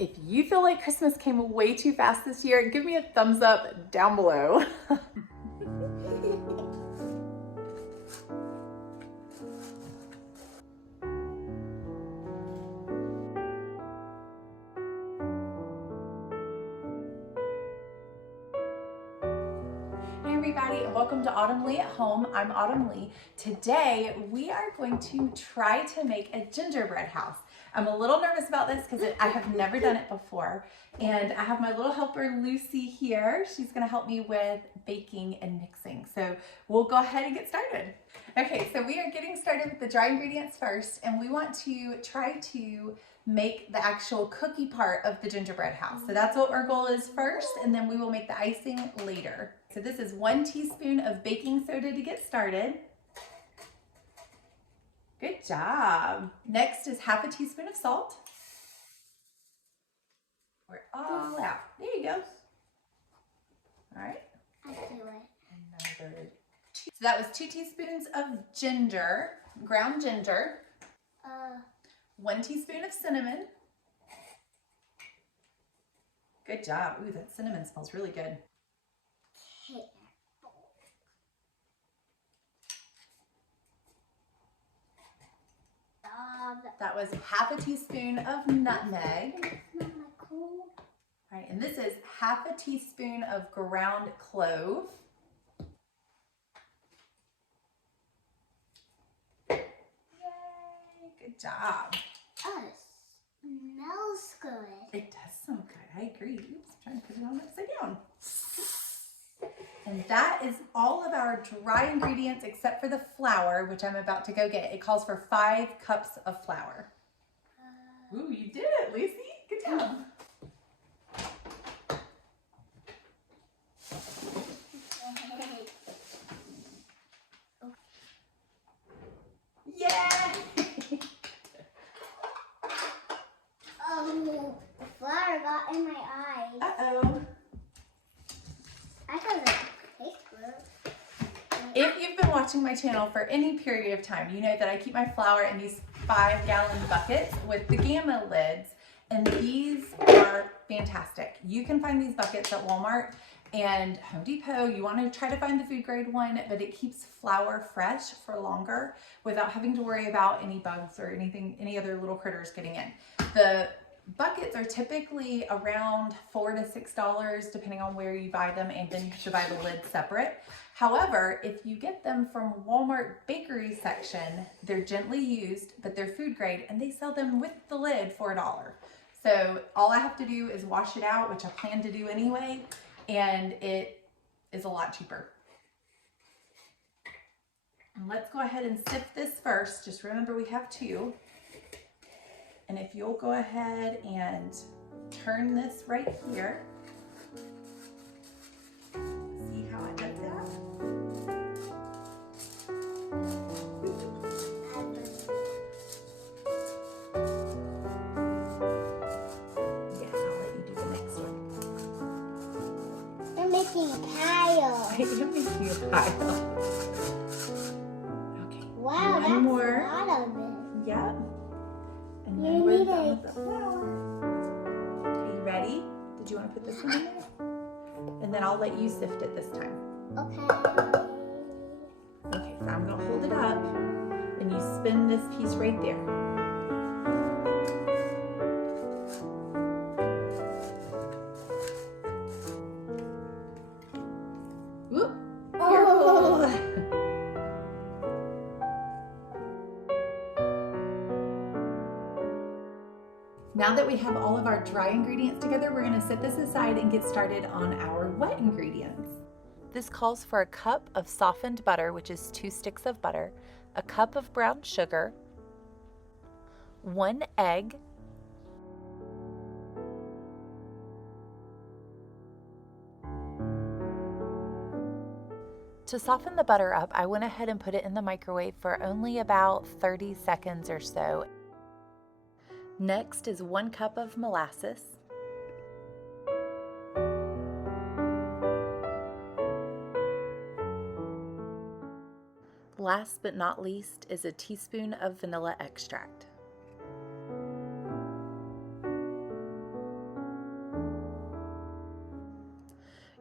If you feel like Christmas came way too fast this year, give me a thumbs up down below. Hey everybody, and welcome to Autumn Lee at Home. I'm Autumn Lee. Today we are going to try to make a gingerbread house. I'm a little nervous about this because I have never done it before, and I have my little helper Lucy here. She's going to help me with baking and mixing. So we'll go ahead and get started. Okay, so we are getting started with the dry ingredients first, and we want to try to make the actual cookie part of the gingerbread house. So that's what our goal is first, and then we will make the icing later. So this is 1 teaspoon of baking soda to get started. Good job. Next is half a teaspoon of salt. We're all out. There you go. All right. I do it. Another 2. So that was 2 teaspoons of ginger, ground ginger. 1 teaspoon of cinnamon. Good job. Ooh, that cinnamon smells really good. That was half a teaspoon of nutmeg. Cool. All right, and this is half a teaspoon of ground clove. Yay, good job. Oh, it smells good. It does smell good, I agree. Oops, I'm trying to put it on upside down. And that is all of our dry ingredients except for the flour, which I'm about to go get. It calls for 5 cups of flour. Ooh, you did it, Lucy. Good job. Yay! Oh, the flour got in my eyes. Uh-oh. I thought it was paper. If you've been watching my channel for any period of time, you know that I keep my flour in these 5-gallon buckets with the gamma lids, and these are fantastic. You can find these buckets at Walmart and Home Depot. You want to try to find the food grade one, but it keeps flour fresh for longer without having to worry about any bugs or any other little critters getting in. The buckets are typically around $4 to $6 depending on where you buy them, and then you should buy the lid separate. However, if you get them from Walmart bakery section, they're gently used, but they're food grade, and they sell them with the lid for $1. So all I have to do is wash it out, which I plan to do anyway, and it is a lot cheaper. And let's go ahead and sift this first. Just remember we have 2. And if you'll go ahead and turn this right here. See how I did that? Yeah, I'll let you do the next one. You're making a pile. You're making a pile. Okay. Wow, One that's more. a lot of it. Yep. And You then we're need done it. with the flour. Are you ready? Did you want to put this one in there? And then I'll let you sift it this time. Okay. Okay, so I'm gonna hold it up and you spin this piece right there. Whoop, careful. Now that we have all of our dry ingredients together, we're gonna set this aside and get started on our wet ingredients. This calls for a cup of softened butter, which is 2 sticks of butter, a cup of brown sugar, 1 egg, to soften the butter up, I went ahead and put it in the microwave for only about 30 seconds or so. Next is 1 cup of molasses, last but not least is a teaspoon of vanilla extract.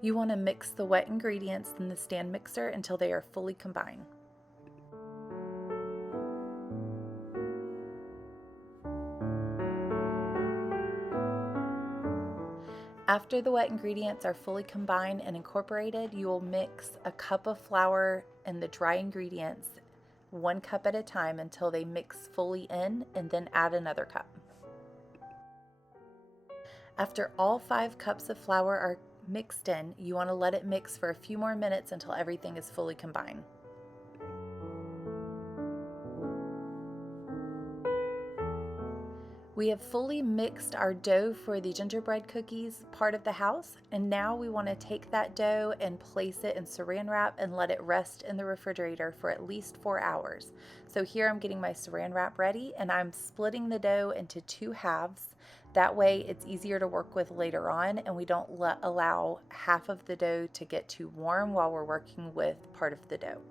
You want to mix the wet ingredients in the stand mixer until they are fully combined. After the wet ingredients are fully combined and incorporated, you will mix a cup of flour and the dry ingredients 1 cup at a time until they mix fully in, and then add another cup. After all 5 cups of flour are mixed in, you want to let it mix for a few more minutes until everything is fully combined. We have fully mixed our dough for the gingerbread cookies part of the house, and now we want to take that dough and place it in saran wrap and let it rest in the refrigerator for at least 4 hours. So here I'm getting my saran wrap ready, and I'm splitting the dough into 2 halves. That way it's easier to work with later on, and we don't allow half of the dough to get too warm while we're working with part of the dough.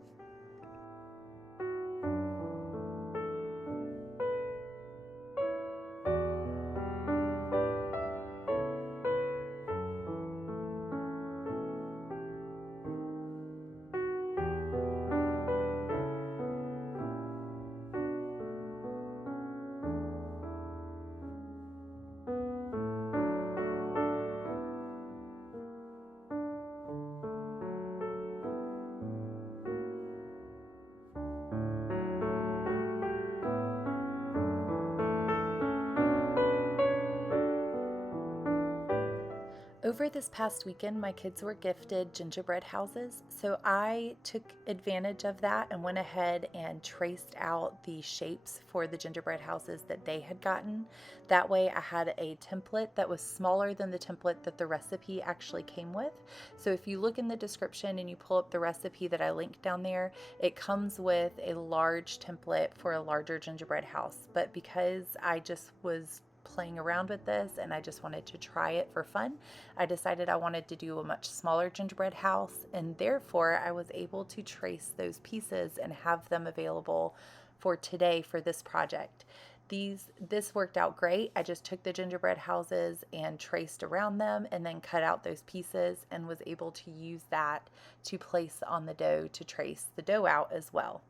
Over this past weekend, my kids were gifted gingerbread houses, so I took advantage of that and went ahead and traced out the shapes for the gingerbread houses that they had gotten. That way I had a template that was smaller than the template that the recipe actually came with. So if you look in the description and you pull up the recipe that I linked down there, it comes with a large template for a larger gingerbread house. But because I just was playing around with this and I just wanted to try it for fun, I decided I wanted to do a much smaller gingerbread house, and therefore I was able to trace those pieces and have them available for today for this project. This worked out great. I just took the gingerbread houses and traced around them and then cut out those pieces and was able to use that to place on the dough to trace the dough out as well.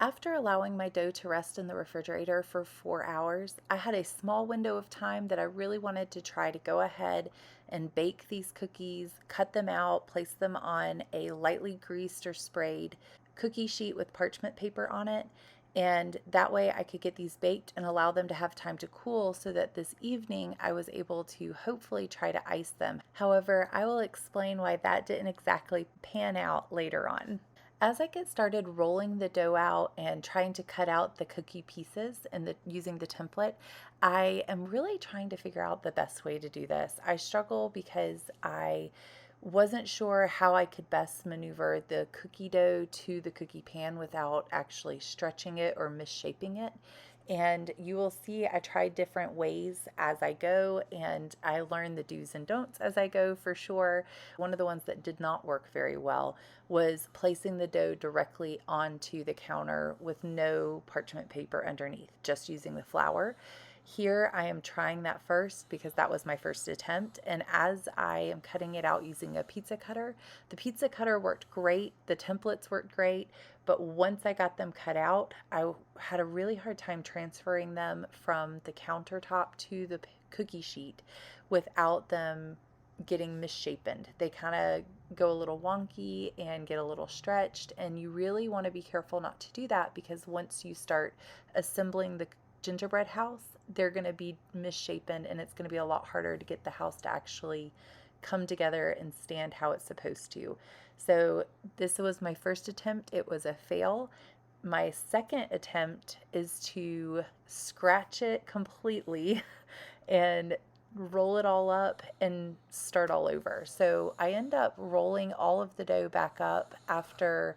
After allowing my dough to rest in the refrigerator for 4 hours, I had a small window of time that I really wanted to try to go ahead and bake these cookies, cut them out, place them on a lightly greased or sprayed cookie sheet with parchment paper on it, and that way I could get these baked and allow them to have time to cool so that this evening I was able to hopefully try to ice them. However, I will explain why that didn't exactly pan out later on. As I get started rolling the dough out and trying to cut out the cookie pieces and using the template, I am really trying to figure out the best way to do this. I struggle because I wasn't sure how I could best maneuver the cookie dough to the cookie pan without actually stretching it or misshaping it. And you will see I tried different ways as I go, and I learned the do's and don'ts as I go for sure. One of the ones that did not work very well was placing the dough directly onto the counter with no parchment paper underneath, just using the flour. Here I am trying that first because that was my first attempt, and as I am cutting it out using a pizza cutter, the pizza cutter worked great, the templates worked great, but once I got them cut out, I had a really hard time transferring them from the countertop to the cookie sheet without them getting misshapen. They kind of go a little wonky and get a little stretched, and you really want to be careful not to do that because once you start assembling the gingerbread house, they're going to be misshapen and it's going to be a lot harder to get the house to actually come together and stand how it's supposed to. So this was my first attempt. It was a fail. My second attempt is to scratch it completely and roll it all up and start all over. So I end up rolling all of the dough back up after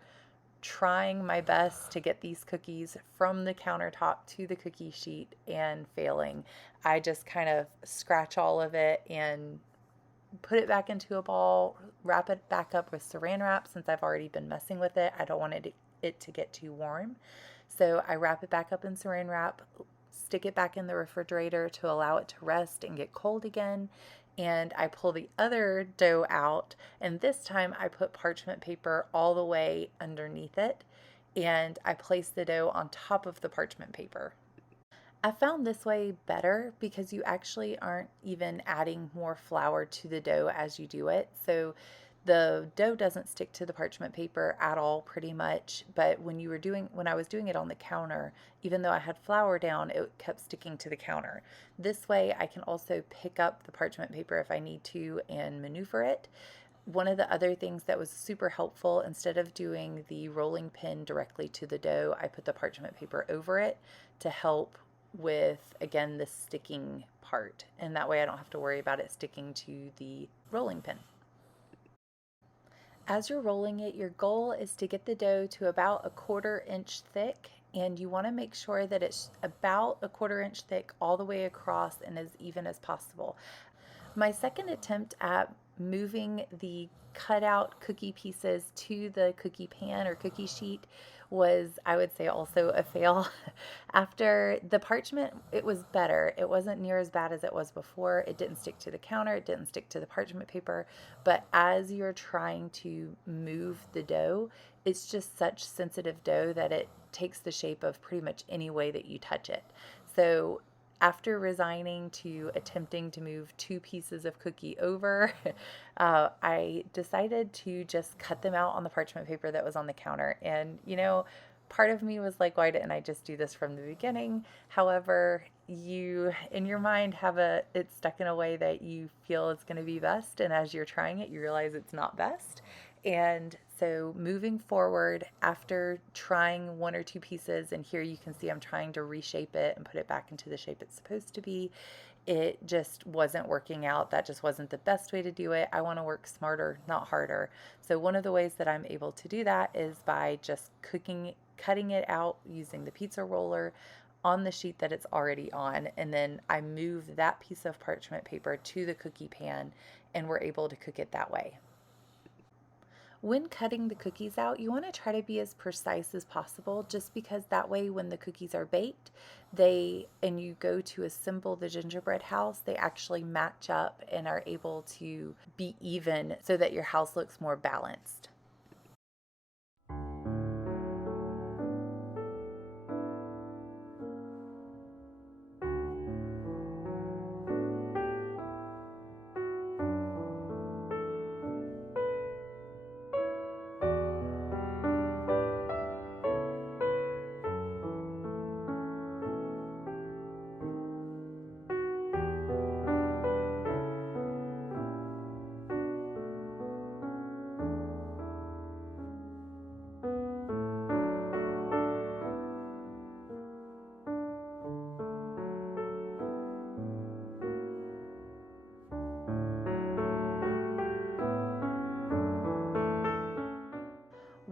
trying my best to get these cookies from the countertop to the cookie sheet and failing. I just kind of scratch all of it and put it back into a ball, wrap it back up with saran wrap since I've already been messing with it. I don't want it to get too warm. So I wrap it back up in saran wrap, stick it back in the refrigerator to allow it to rest and get cold again, and I pull the other dough out, and this time I put parchment paper all the way underneath it, and I place the dough on top of the parchment paper. I found this way better because you actually aren't even adding more flour to the dough as you do it. So the dough doesn't stick to the parchment paper at all pretty much, but when I was doing it on the counter, even though I had flour down, it kept sticking to the counter. This way I can also pick up the parchment paper if I need to and maneuver it. One of the other things that was super helpful, instead of doing the rolling pin directly to the dough, I put the parchment paper over it to help with, again, the sticking part. And that way I don't have to worry about it sticking to the rolling pin. As you're rolling it, your goal is to get the dough to about 1/4 inch thick, and you want to make sure that it's about 1/4 inch thick all the way across and as even as possible. My second attempt at moving the cutout cookie pieces to the cookie pan or cookie sheet was, I would say, also a fail. After the parchment, it was better. It wasn't near as bad as it was before. It didn't stick to the counter, it didn't stick to the parchment paper. But as you're trying to move the dough, it's just such sensitive dough that it takes the shape of pretty much any way that you touch it. So after resigning to attempting to move 2 pieces of cookie over, I decided to just cut them out on the parchment paper that was on the counter. And, part of me was like, why didn't I just do this from the beginning? However, you, in your mind, have it's stuck in a way that you feel it's going to be best. And as you're trying it, you realize it's not best. And so moving forward, after trying 1 or 2 pieces, and here you can see I'm trying to reshape it and put it back into the shape it's supposed to be, it just wasn't working out. That just wasn't the best way to do it. I want to work smarter, not harder. So one of the ways that I'm able to do that is by just cutting it out using the pizza roller on the sheet that it's already on, and then I move that piece of parchment paper to the cookie pan, and we're able to cook it that way. When cutting the cookies out, you want to try to be as precise as possible, just because that way when the cookies are baked, and you go to assemble the gingerbread house, they actually match up and are able to be even so that your house looks more balanced.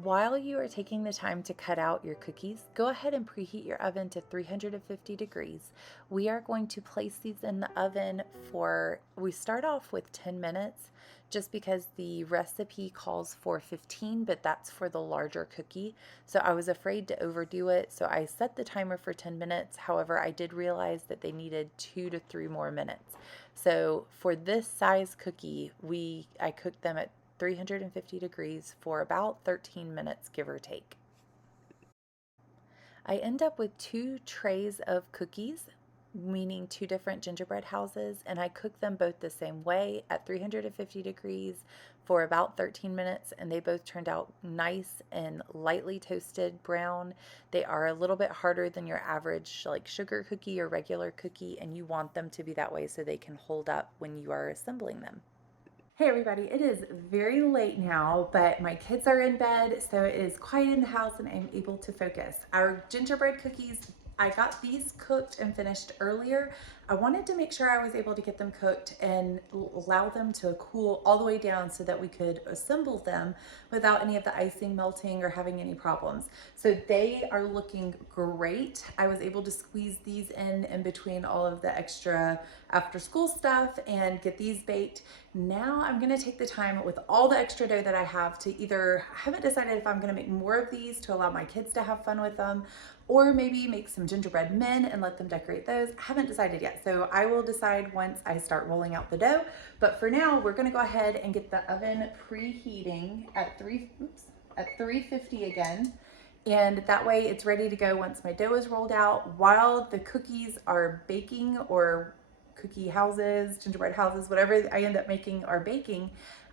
While you are taking the time to cut out your cookies, go ahead and preheat your oven to 350 degrees. We are going to place these in the oven we start off with 10 minutes just because the recipe calls for 15, but that's for the larger cookie. So I was afraid to overdo it, so I set the timer for 10 minutes. However, I did realize that they needed 2 to 3 more minutes. So for this size cookie, I cooked them at 350 degrees for about 13 minutes, give or take. I end up with 2 trays of cookies, meaning 2 different gingerbread houses, and I cook them both the same way at 350 degrees for about 13 minutes, and they both turned out nice and lightly toasted brown. They are a little bit harder than your average like sugar cookie or regular cookie, and you want them to be that way so they can hold up when you are assembling them. Hey everybody, it is very late now, but my kids are in bed, so it is quiet in the house and I'm able to focus. Our gingerbread cookies, I got these cooked and finished earlier. I wanted to make sure I was able to get them cooked and allow them to cool all the way down so that we could assemble them without any of the icing melting or having any problems. So they are looking great. I was able to squeeze these in between all of the extra after school stuff and get these baked. Now I'm gonna take the time with all the extra dough that I have to I haven't decided if I'm gonna make more of these to allow my kids to have fun with them, or maybe make some gingerbread men and let them decorate those. I haven't decided yet. yet. So I will decide once I start rolling out the dough. But for now, we're gonna go ahead and get the oven preheating at 350 again. And that way it's ready to go once my dough is rolled out. While the cookies are baking, or cookie houses, gingerbread houses, whatever I end up making are baking,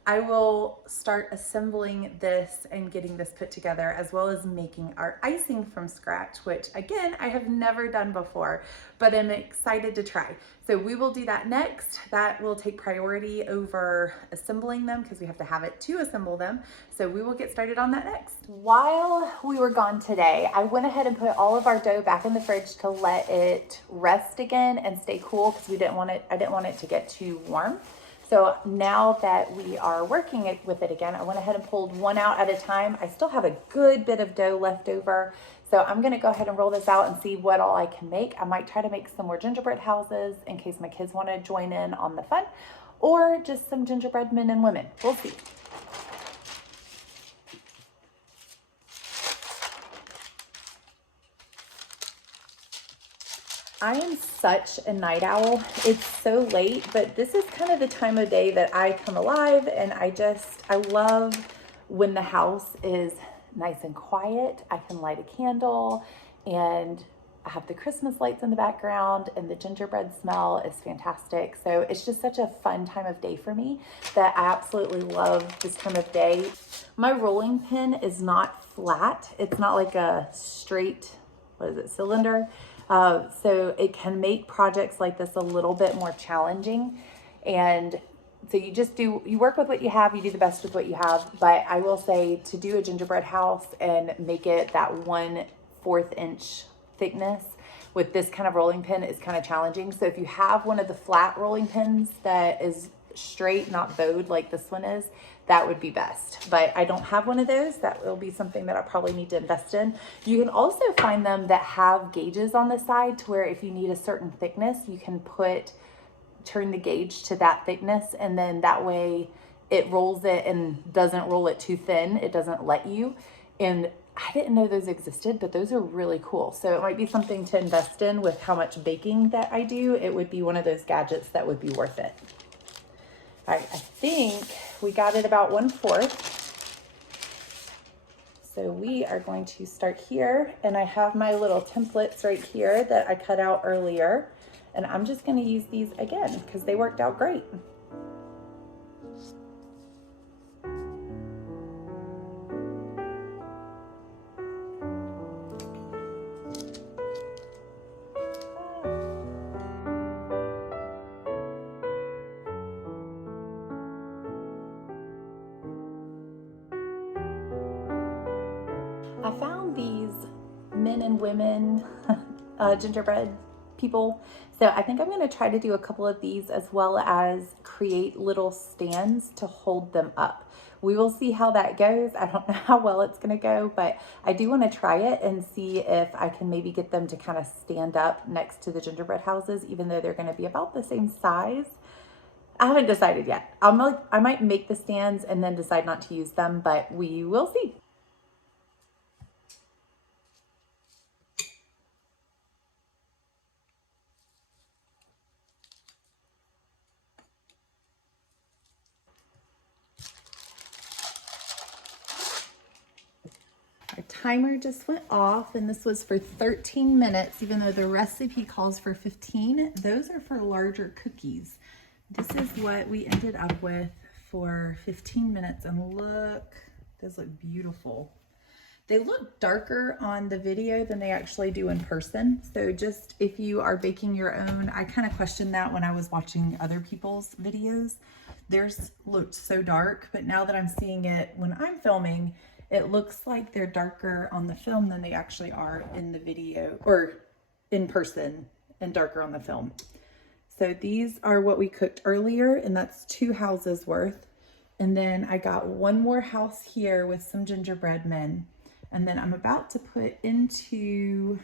I will start assembling this and getting this put together, as well as making our icing from scratch, which again, I have never done before, but I'm excited to try. So we will do that next. That will take priority over assembling them because we have to have it to assemble them. So we will get started on that next. While we were gone today, I went ahead and put all of our dough back in the fridge to let it rest again and stay cool, because I didn't want it to get too warm. So now that we are working with it again, I went ahead and pulled one out at a time. I still have a good bit of dough left over. So I'm gonna go ahead and roll this out and see what all I can make. I might try to make some more gingerbread houses in case my kids wanna join in on the fun, or just some gingerbread men and women. We'll see. I am such a night owl. It's so late, but this is kind of the time of day that I come alive, and I love when the house is nice and quiet. I can light a candle, and I have the Christmas lights in the background, and the gingerbread smell is fantastic. So it's just such a fun time of day for me that I absolutely love this time of day. My rolling pin is not flat. It's not like a straight, cylinder. So it can make projects like this a little bit more challenging. And so you work with what you have, you do the best with what you have. But I will say, to do a gingerbread house and make it that 1/4 inch thickness with this kind of rolling pin is kind of challenging. So if you have one of the flat rolling pins that is straight, not bowed like this one is, that would be best. But I don't have one of those. That will be something that I probably need to invest in. You can also find them that have gauges on the side, to where if you need a certain thickness, you can turn the gauge to that thickness, and then that way it rolls it and doesn't roll it too thin. It doesn't let you. And I didn't know those existed, but those are really cool. So it might be something to invest in with how much baking that I do. It would be one of those gadgets that would be worth it. All right, I think we got it about 1/4. So we are going to start here, and I have my little templates right here that I cut out earlier, and I'm just going to use these again because they worked out great. I found these men and women gingerbread people. So I think I'm going to try to do a couple of these, as well as create little stands to hold them up. We will see how that goes. I don't know how well it's going to go, but I do want to try it and see if I can maybe get them to kind of stand up next to the gingerbread houses, even though they're going to be about the same size. I haven't decided yet. I might make the stands and then decide not to use them, but we will see. Our timer just went off, and this was for 13 minutes, even though the recipe calls for 15. Those are for larger cookies. This is what we ended up with for 15 minutes, and look, those look beautiful. They look darker on the video than they actually do in person. So just if you are baking your own, I kind of questioned that when I was watching other people's videos. Theirs looked so dark, but now that I'm seeing it when I'm filming, it looks like they're darker on the film than they actually are in the video, or in person, and darker on the film. So these are what we cooked earlier, and that's 2 houses worth. And then I got one more house here with some gingerbread men. And then I'm about to put into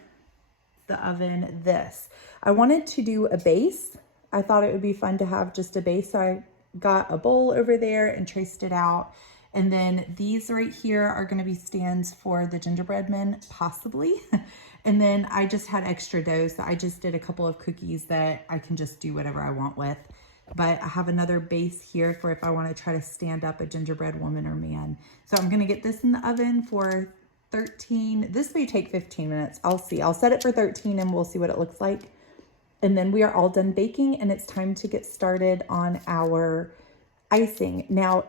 the oven this. I wanted to do a base. I thought it would be fun to have just a base. So I got a bowl over there and traced it out. And then these right here are going to be stands for the gingerbread men, possibly. And then I just had extra dough, so I just did a couple of cookies that I can just do whatever I want with. But I have another base here for if I want to try to stand up a gingerbread woman or man. So I'm going to get this in the oven for 13. This may take 15 minutes. I'll see. I'll set it for 13 and we'll see what it looks like. And then we are all done baking and it's time to get started on our icing. Now,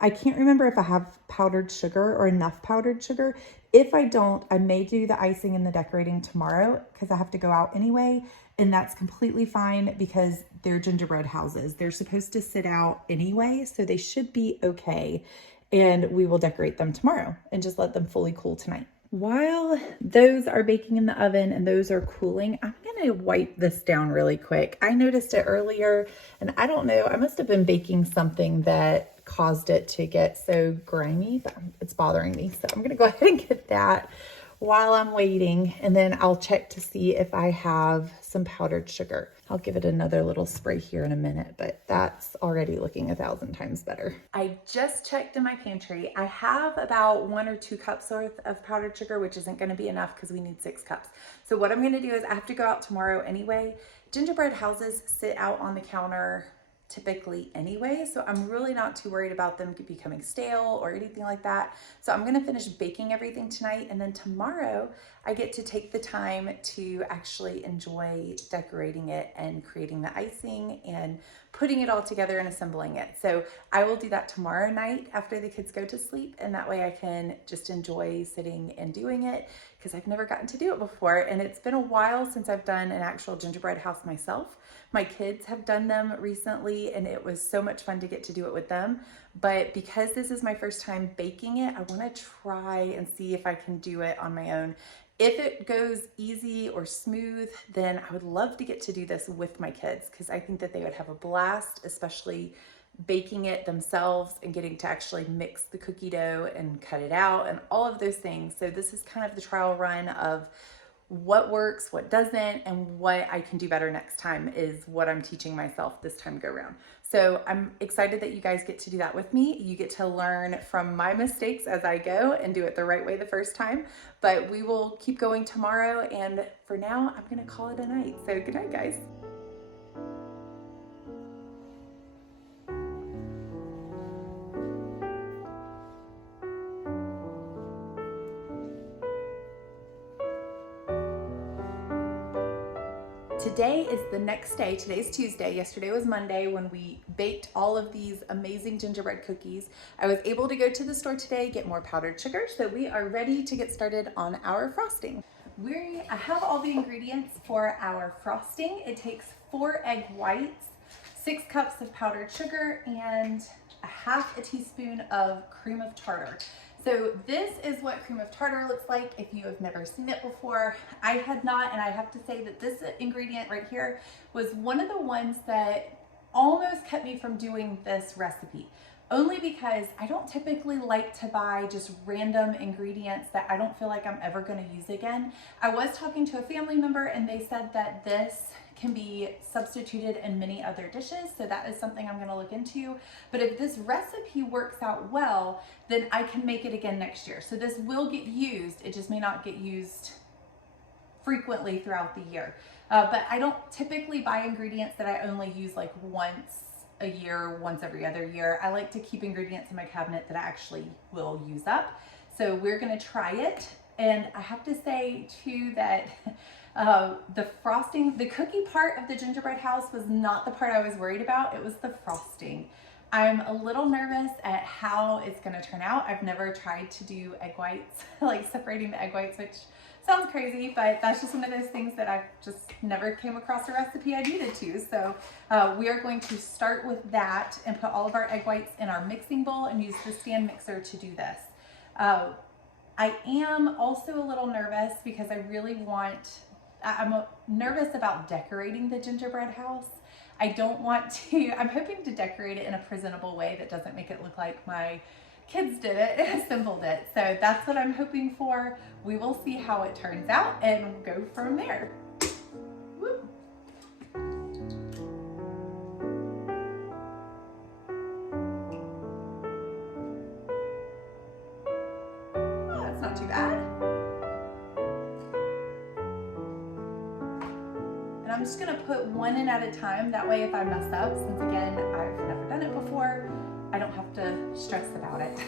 I can't remember if I have powdered sugar or enough powdered sugar. If I don't, I may do the icing and the decorating tomorrow because I have to go out anyway. And that's completely fine because they're gingerbread houses. They're supposed to sit out anyway, so they should be okay. And we will decorate them tomorrow and just let them fully cool tonight. While those are baking in the oven and those are cooling, I'm going to wipe this down really quick. I noticed it earlier and I don't know, I must have been baking something that caused it to get so grimy, but it's bothering me. So I'm going to go ahead and get that while I'm waiting, and then I'll check to see if I have some powdered sugar. I'll give it another little spray here in a minute, but that's already looking 1,000 times better. I just checked in my pantry. I have about 1 or 2 cups worth of powdered sugar, which isn't going to be enough because we need 6 cups. So what I'm going to do is I have to go out tomorrow anyway. Gingerbread houses sit out on the counter typically anyway, so I'm really not too worried about them becoming stale or anything like that. So I'm gonna finish baking everything tonight, and then tomorrow I get to take the time to actually enjoy decorating it and creating the icing and putting it all together and assembling it. So I will do that tomorrow night after the kids go to sleep, and that way I can just enjoy sitting and doing it because I've never gotten to do it before, and it's been a while since I've done an actual gingerbread house myself. My kids have done them recently and it was so much fun to get to do it with them. But because this is my first time baking it, I want to try and see if I can do it on my own. If it goes easy or smooth, then I would love to get to do this with my kids because I think that they would have a blast, especially baking it themselves and getting to actually mix the cookie dough and cut it out and all of those things. So this is kind of the trial run of what works, what doesn't, and what I can do better next time is what I'm teaching myself this time go around. So I'm excited that you guys get to do that with me. You get to learn from my mistakes as I go and do it the right way the first time, but we will keep going tomorrow. And for now, I'm gonna call it a night. So good night, guys. Today is the next day. Today's Tuesday. Yesterday was Monday when we baked all of these amazing gingerbread cookies. I was able to go to the store today, get more powdered sugar, so we are ready to get started on our frosting. I have all the ingredients for our frosting. It takes 4 egg whites, 6 cups of powdered sugar, and a half a teaspoon of cream of tartar. So this is what cream of tartar looks like if you have never seen it before. I had not, and I have to say that this ingredient right here was one of the ones that almost kept me from doing this recipe. Only because I don't typically like to buy just random ingredients that I don't feel like I'm ever gonna use again. I was talking to a family member and they said that this can be substituted in many other dishes, so that is something I'm gonna look into. But if this recipe works out well, then I can make it again next year. So this will get used, it just may not get used frequently throughout the year. But I don't typically buy ingredients that I only use like once a year, once every other year. I like to keep ingredients in my cabinet that I actually will use up. So we're gonna try it. And I have to say too that the frosting, the cookie part of the gingerbread house was not the part I was worried about. It was the frosting. I'm a little nervous at how it's gonna turn out. I've never tried to do egg whites, like separating the egg whites, which sounds crazy, but that's just one of those things that I've just never came across a recipe I needed to. So we are going to start with that and put all of our egg whites in our mixing bowl and use the stand mixer to do this. I am also a little nervous because I'm nervous about decorating the gingerbread house. I don't want to, I'm hoping to decorate it in a presentable way that doesn't make it look like my kids did it and assembled it. So that's what I'm hoping for. We will see how it turns out and go from there. Woo. I'm just gonna put one in at a time. That way if I mess up, since again, I've never done it before, I don't have to stress about it.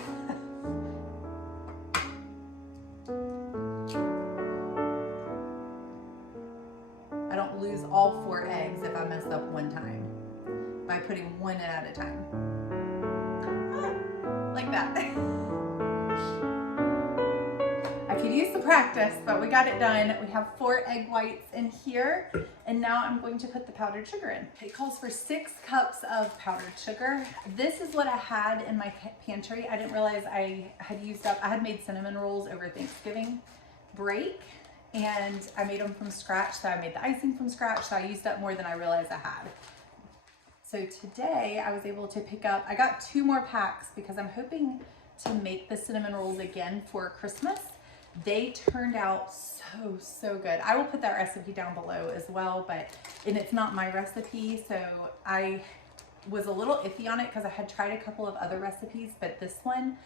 I don't lose all 4 eggs if I mess up one time by putting one in at a time. Like that. I could use the practice, but we got it done. We have 4 egg whites in here, and now I'm going to put the powdered sugar in. It calls for 6 cups of powdered sugar. This is what I had in my pantry. I didn't realize I had used up, I had made cinnamon rolls over Thanksgiving break, and I made them from scratch. So I made the icing from scratch, so I used up more than I realized I had. So today I was able to pick up, I got 2 more packs because I'm hoping to make the cinnamon rolls again for Christmas. They turned out so good. I will put that recipe down below as well, and it's not my recipe, so I was a little iffy on it because I had tried a couple of other recipes, but this one,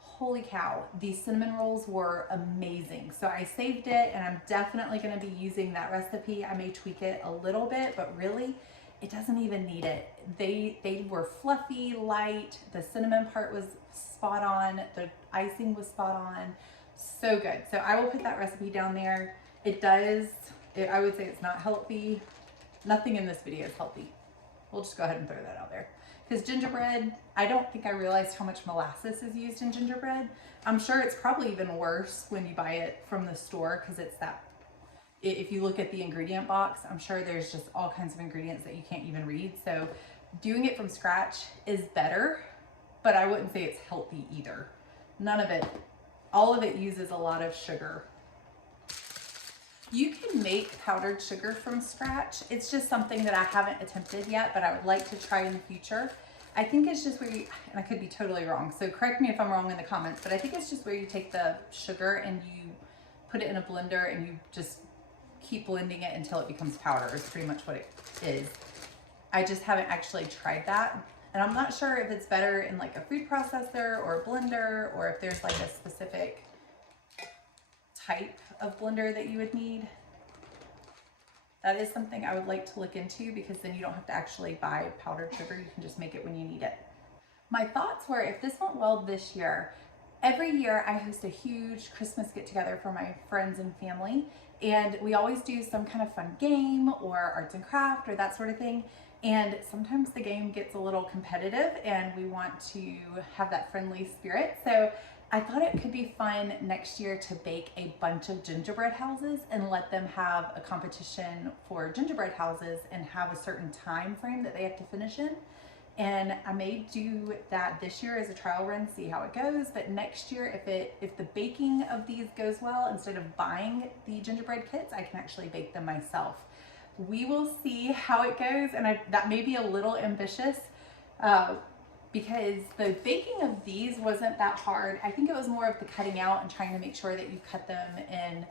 holy cow, these cinnamon rolls were amazing. So I saved it, and I'm definitely going to be using that recipe. I may tweak it a little bit, but really, it doesn't even need it. They were fluffy, light. The cinnamon part was spot on. The icing was spot on. So good. So I will put that recipe down there. I would say it's not healthy. Nothing in this video is healthy. We'll just go ahead and throw that out there. Because gingerbread, I don't think I realized how much molasses is used in gingerbread. I'm sure it's probably even worse when you buy it from the store, because it's that, if you look at the ingredient box, I'm sure there's just all kinds of ingredients that you can't even read. So doing it from scratch is better, but I wouldn't say it's healthy either. None of it, all of it uses a lot of sugar. You can make powdered sugar from scratch. It's just something that I haven't attempted yet, but I would like to try in the future. I think it's just where you, and I could be totally wrong, so correct me if I'm wrong in the comments, but I think it's just where you take the sugar and you put it in a blender and you just keep blending it until it becomes powder is pretty much what it is. I just haven't actually tried that. And I'm not sure if it's better in like a food processor or a blender, or if there's like a specific type of blender that you would need. That is something I would like to look into, because then you don't have to actually buy powdered sugar. You can just make it when you need it. My thoughts were, if this went well this year, every year I host a huge Christmas get together for my friends and family. And we always do some kind of fun game or arts and craft or that sort of thing. And sometimes the game gets a little competitive and we want to have that friendly spirit. So I thought it could be fun next year to bake a bunch of gingerbread houses and let them have a competition for gingerbread houses and have a certain time frame that they have to finish in. And I may do that this year as a trial run, see how it goes. But next year, if the baking of these goes well, instead of buying the gingerbread kits, I can actually bake them myself. We will see how it goes, and that may be a little ambitious because the baking of these wasn't that hard. I think it was more of the cutting out and trying to make sure that you cut them in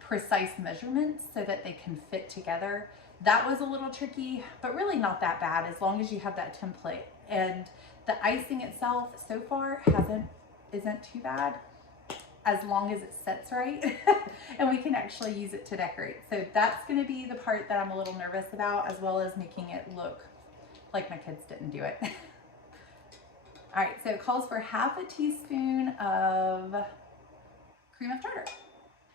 precise measurements so that they can fit together. That was a little tricky, but really not that bad as long as you have that template. And the icing itself so far isn't too bad, as long as it sets right and we can actually use it to decorate. So that's gonna be the part that I'm a little nervous about, as well as making it look like my kids didn't do it. All right, so it calls for ½ a teaspoon of cream of tartar.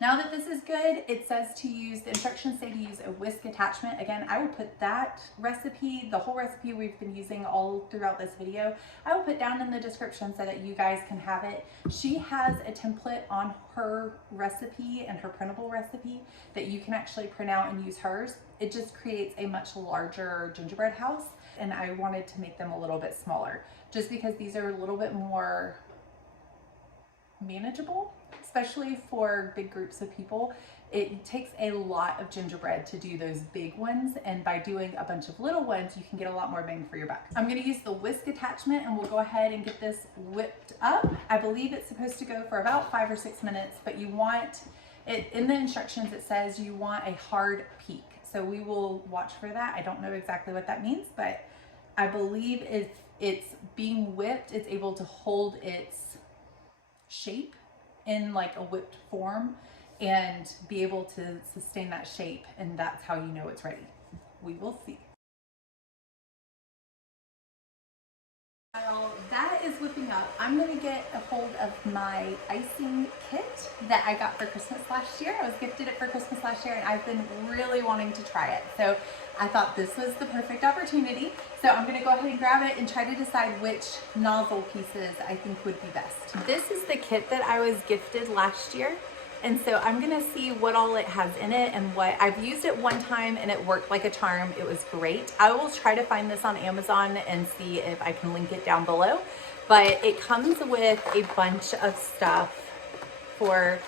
Now that this is good, it says to use, the instructions say to use a whisk attachment. Again, I will put that recipe, the whole recipe we've been using all throughout this video, I will put down in the description so that you guys can have it. She has a template on her recipe and her printable recipe that you can actually print out and use hers. It just creates a much larger gingerbread house, and I wanted to make them a little bit smaller just because these are a little bit more manageable, especially for big groups of people. It takes a lot of gingerbread to do those big ones, and by doing a bunch of little ones, you can get a lot more bang for your buck. I'm gonna use the whisk attachment and we'll go ahead and get this whipped up. I believe it's supposed to go for about 5 or 6 minutes, but you want it, in the instructions it says you want a hard peak. So we will watch for that. I don't know exactly what that means, but I believe if it's being whipped, it's able to hold its shape in like a whipped form and be able to sustain that shape, and that's how you know it's ready. we will see. While that is whipping up, I'm going to get a hold of my icing kit that I got for Christmas last year. I was gifted it for Christmas last year and I've been really wanting to try it. So I thought this was the perfect opportunity. So I'm going to go ahead and grab it and try to decide which nozzle pieces I think would be best. This is the kit that I was gifted last year. And so I'm gonna see what all it has in it and what I've used it one time and it worked like a charm. It was great. I will try to find this on Amazon and see if I can link it down below. But it comes with a bunch of stuff for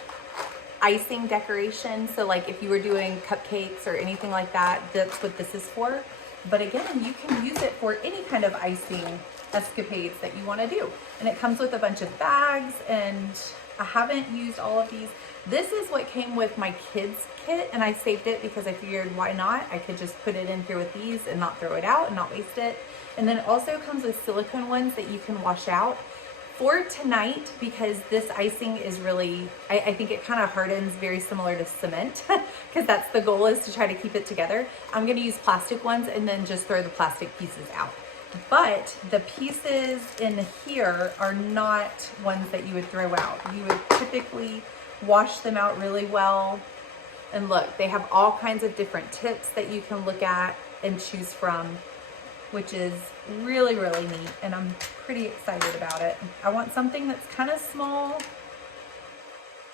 icing decoration. So like if you were doing cupcakes or anything like that, that's what this is for. But again, you can use it for any kind of icing escapades that you want to do. And it comes with a bunch of bags, and I haven't used all of these. This is what came with my kids kit, and I saved it because I figured why not? I could just put it in here with these and not throw it out and not waste it. And then it also comes with silicone ones that you can wash out. For tonight, because this icing is really, I think it kind of hardens very similar to cement, because that's the goal, is to try to keep it together. I'm going to use plastic ones and then just throw the plastic pieces out. But the pieces in here are not ones that you would throw out. You would typically wash them out really well. And look, they have all kinds of different tips that you can look at and choose from, which is really, really neat. And I'm pretty excited about it. I want something that's kind of small.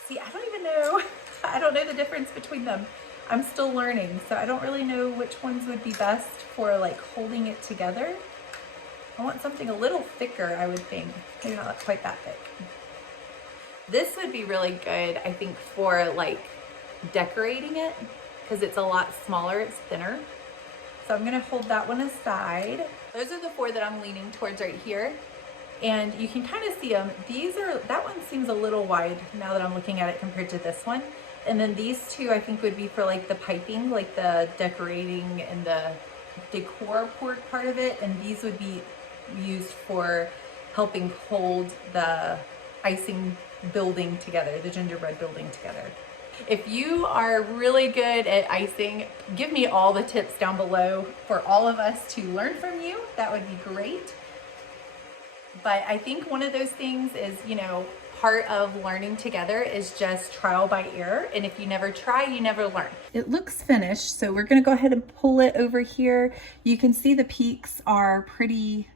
See, I don't even know. I don't know the difference between them. I'm still learning, so I don't really know which ones would be best for like holding it together. I want something a little thicker, I would think. Maybe not quite that thick. This would be really good, I think, for like decorating it, because it's a lot smaller, it's thinner. So I'm gonna hold that one aside. Those are the four that I'm leaning towards right here. And you can kind of see them. That one seems a little wide now that I'm looking at it compared to this one. And then these two I think would be for like the piping, like the decorating and the decor part of it. And these would be used for helping hold the icing building together, the gingerbread building together. If you are really good at icing, give me all the tips down below for all of us to learn from you. That would be great. But I think one of those things is, you know, part of learning together is just trial by error. And if you never try, you never learn. It looks finished, so we're gonna go ahead and pull it over here. You can see the peaks are pretty,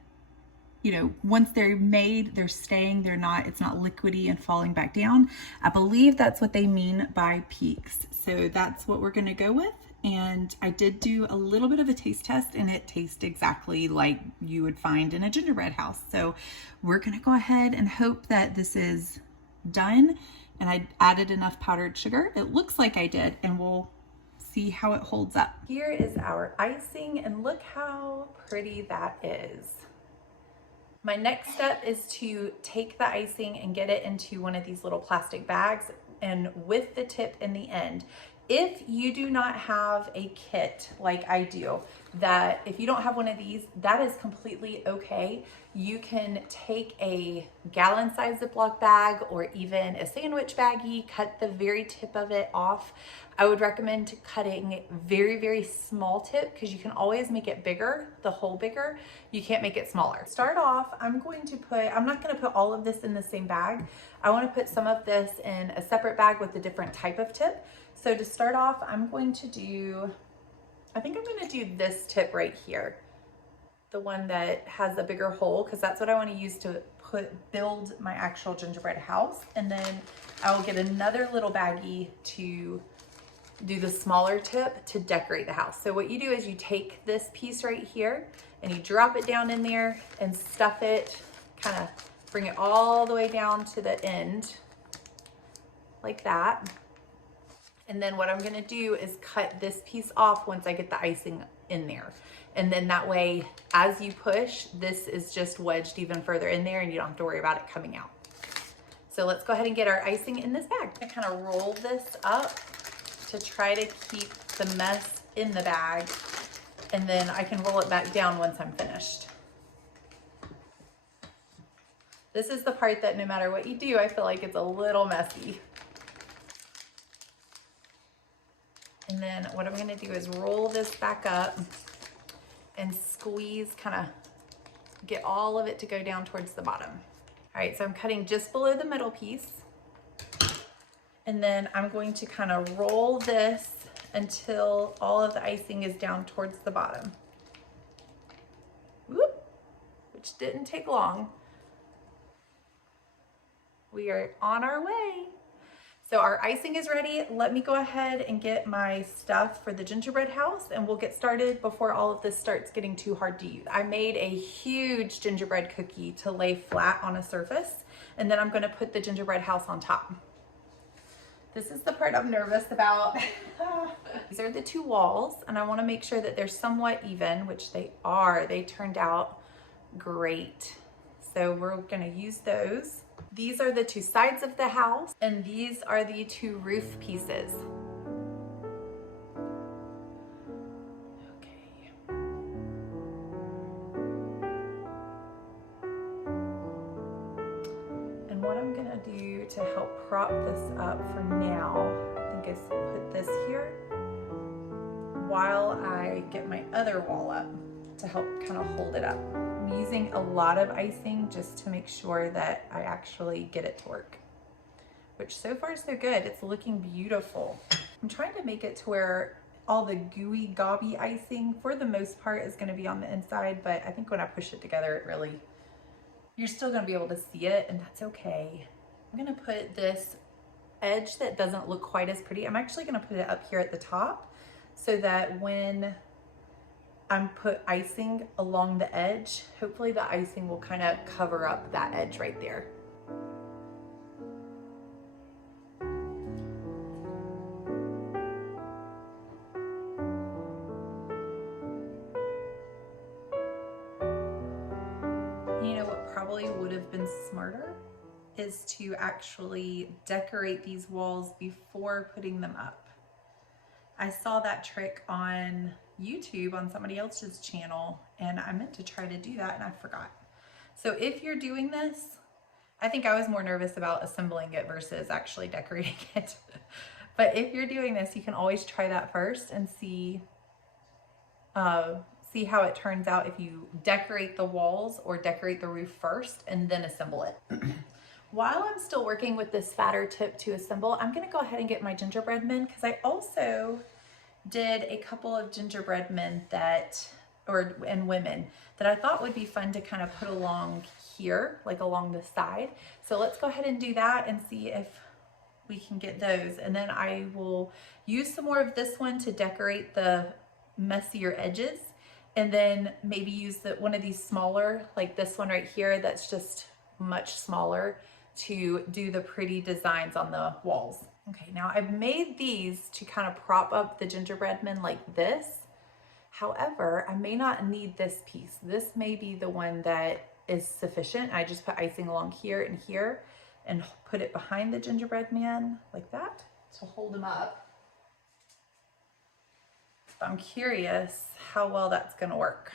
you know, once they're made, they're staying, it's not liquidy and falling back down. I believe that's what they mean by peaks. So that's what we're gonna go with. And I did do a little bit of a taste test, and it tastes exactly like you would find in a gingerbread house. So we're gonna go ahead and hope that this is done and I added enough powdered sugar. It looks like I did, and we'll see how it holds up. Here is our icing, and look how pretty that is. My next step is to take the icing and get it into one of these little plastic bags, and with the tip in the end. If you do not have a kit like I do, that if you don't have one of these, that is completely okay. You can take a gallon-sized Ziploc bag or even a sandwich baggie, cut the very tip of it off. I would recommend cutting very, very small tip, because you can always make it bigger, the hole bigger. You can't make it smaller. Start off, I'm not gonna put all of this in the same bag. I wanna put some of this in a separate bag with a different type of tip. So to start off, I think I'm gonna do this tip right here. The one that has a bigger hole, because that's what I wanna use to build my actual gingerbread house. And then I will get another little baggie to do the smaller tip to decorate the house. So what you do is you take this piece right here and you drop it down in there and stuff it, kind of bring it all the way down to the end like that. And then what I'm gonna do is cut this piece off once I get the icing in there. And then that way, as you push, this is just wedged even further in there and you don't have to worry about it coming out. So let's go ahead and get our icing in this bag. I kind of roll this up to try to keep the mess in the bag, and then I can roll it back down once I'm finished. This is the part that no matter what you do, I feel like it's a little messy. And And then what I'm gonna do is roll this back up and squeeze, kind of get all of it to go down towards the bottom. All right, so I'm cutting just below the middle piece. And then I'm going to kind of roll this until all of the icing is down towards the bottom. Whoop, which didn't take long. We are on our way. So our icing is ready. Let me go ahead and get my stuff for the gingerbread house and we'll get started before all of this starts getting too hard to use. I made a huge gingerbread cookie to lay flat on a surface, and then I'm gonna put the gingerbread house on top. This is the part I'm nervous about. These are the two walls, and I wanna make sure that they're somewhat even, which they are. They turned out great. So we're gonna use those. These are the two sides of the house, and these are the two roof pieces. Okay. And what I'm gonna do to help prop this up for now, I think, is put this here while I get my other wall up to help kind of hold it up. I'm using a lot of icing just to make sure that I actually get it to work, which so far so good. It's looking beautiful. I'm trying to make it to where all the gooey gobby icing for the most part is going to be on the inside, but I think when I push it together, it really, you're still going to be able to see it, and that's okay. I'm going to put this edge that doesn't look quite as pretty, I'm actually going to put it up here at the top so that when I'm put icing along the edge, hopefully the icing will kind of cover up that edge right there. You know what probably would have been smarter is to actually decorate these walls before putting them up. I saw that trick on YouTube on somebody else's channel, and I meant to try to do that and I forgot. So if you're doing this, I think I was more nervous about assembling it versus actually decorating it. But if you're doing this, you can always try that first and see how it turns out if you decorate the walls or decorate the roof first and then assemble it. While I'm still working with this fatter tip to assemble, I'm gonna go ahead and get my gingerbread men, because I also did a couple of gingerbread men and women that I thought would be fun to kind of put along here, like along the side. So let's go ahead and do that and see if we can get those. And then I will use some more of this one to decorate the messier edges, and then maybe use one of these smaller, like this one right here, that's just much smaller, to do the pretty designs on the walls. Okay, now I've made these to kind of prop up the gingerbread men like this. However, I may not need this piece. This may be the one that is sufficient. I just put icing along here and put it behind the gingerbread man like that to hold them up. But I'm curious how well that's gonna work.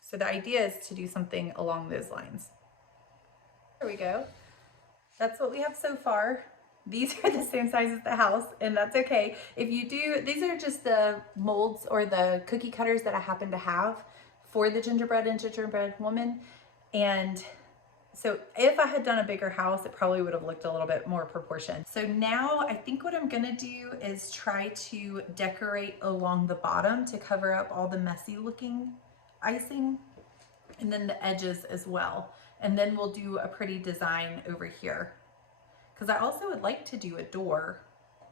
So the idea is to do something along those lines. There we go. That's what we have so far. These are the same size as the house, and that's okay. If you do, these are just the molds or the cookie cutters that I happen to have for the gingerbread and gingerbread woman. And so if I had done a bigger house, it probably would have looked a little bit more proportioned. So now I think what I'm gonna do is try to decorate along the bottom to cover up all the messy looking icing, and then the edges as well. And then we'll do a pretty design over here, because I also would like to do a door.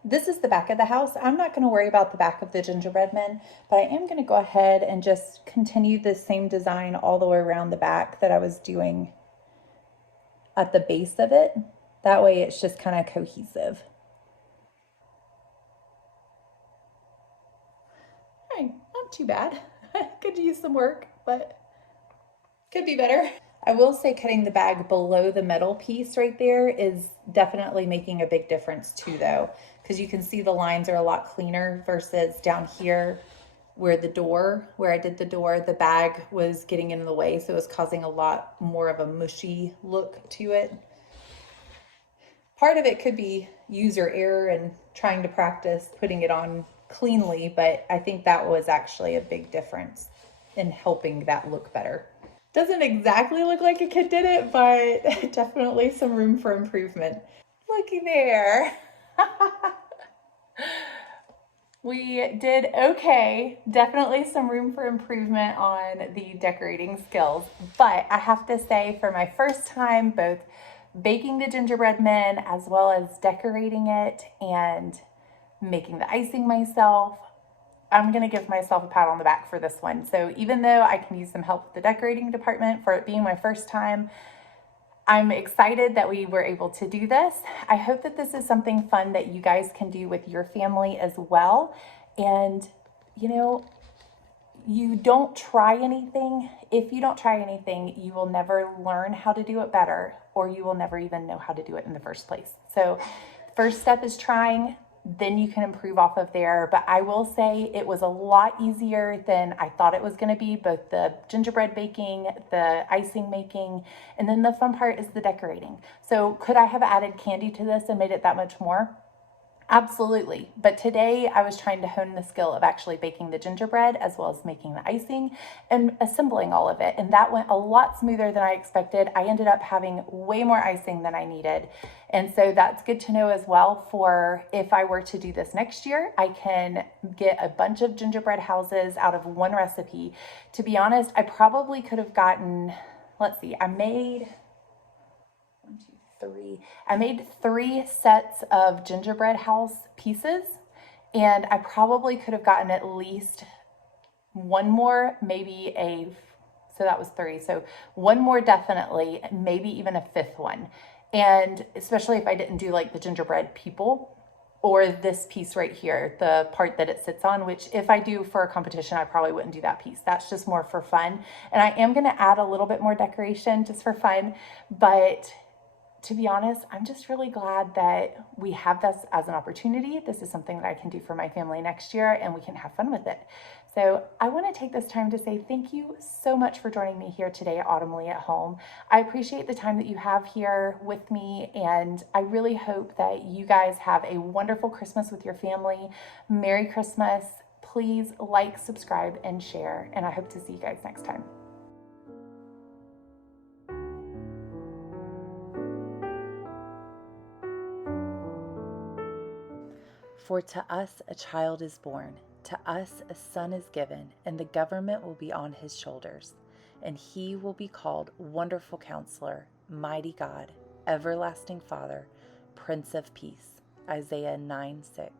This is the back of the house. I'm not going to worry about the back of the gingerbread men, but I am going to go ahead and just continue the same design all the way around the back that I was doing at the base of it. That way it's just kind of cohesive. All right, not too bad. Could use some work, but could be better. I will say cutting the bag below the metal piece right there is definitely making a big difference too, though, because you can see the lines are a lot cleaner versus down here where I did the door, the bag was getting in the way, so it was causing a lot more of a mushy look to it. Part of it could be user error and trying to practice putting it on cleanly, but I think that was actually a big difference in helping that look better. Doesn't exactly look like a kid did it, but definitely some room for improvement. Looky there. We did okay. Definitely some room for improvement on the decorating skills. But I have to say, for my first time, both baking the gingerbread men as well as decorating it and making the icing myself, I'm going to give myself a pat on the back for this one. So even though I can use some help with the decorating department for it being my first time, I'm excited that we were able to do this. I hope that this is something fun that you guys can do with your family as well. And, you know, you don't try anything. If you don't try anything, you will never learn how to do it better, or you will never even know how to do it in the first place. So first step is trying, then you can improve off of there. But I will say it was a lot easier than I thought it was going to be, both the gingerbread baking, the icing making, and then the fun part is the decorating. So could I have added candy to this and made it that much more? Absolutely. But today I was trying to hone the skill of actually baking the gingerbread as well as making the icing and assembling all of it. And that went a lot smoother than I expected. I ended up having way more icing than I needed. And so that's good to know as well for if I were to do this next year, I can get a bunch of gingerbread houses out of one recipe. To be honest, I probably could have gotten, let's see, I made three sets of gingerbread house pieces, and I probably could have gotten at least one more, so that was three. So one more definitely, maybe even a fifth one. And especially if I didn't do like the gingerbread people or this piece right here, the part that it sits on, which if I do for a competition, I probably wouldn't do that piece. That's just more for fun. And I am going to add a little bit more decoration just for fun, but to be honest, I'm just really glad that we have this as an opportunity. This is something that I can do for my family next year and we can have fun with it. So I want to take this time to say thank you so much for joining me here today at Autumnly at Home. I appreciate the time that you have here with me, and I really hope that you guys have a wonderful Christmas with your family. Merry Christmas. Please like, subscribe, and share, and I hope to see you guys next time. For to us a child is born, to us a son is given, and the government will be on his shoulders. And he will be called Wonderful Counselor, Mighty God, Everlasting Father, Prince of Peace. Isaiah 9:6.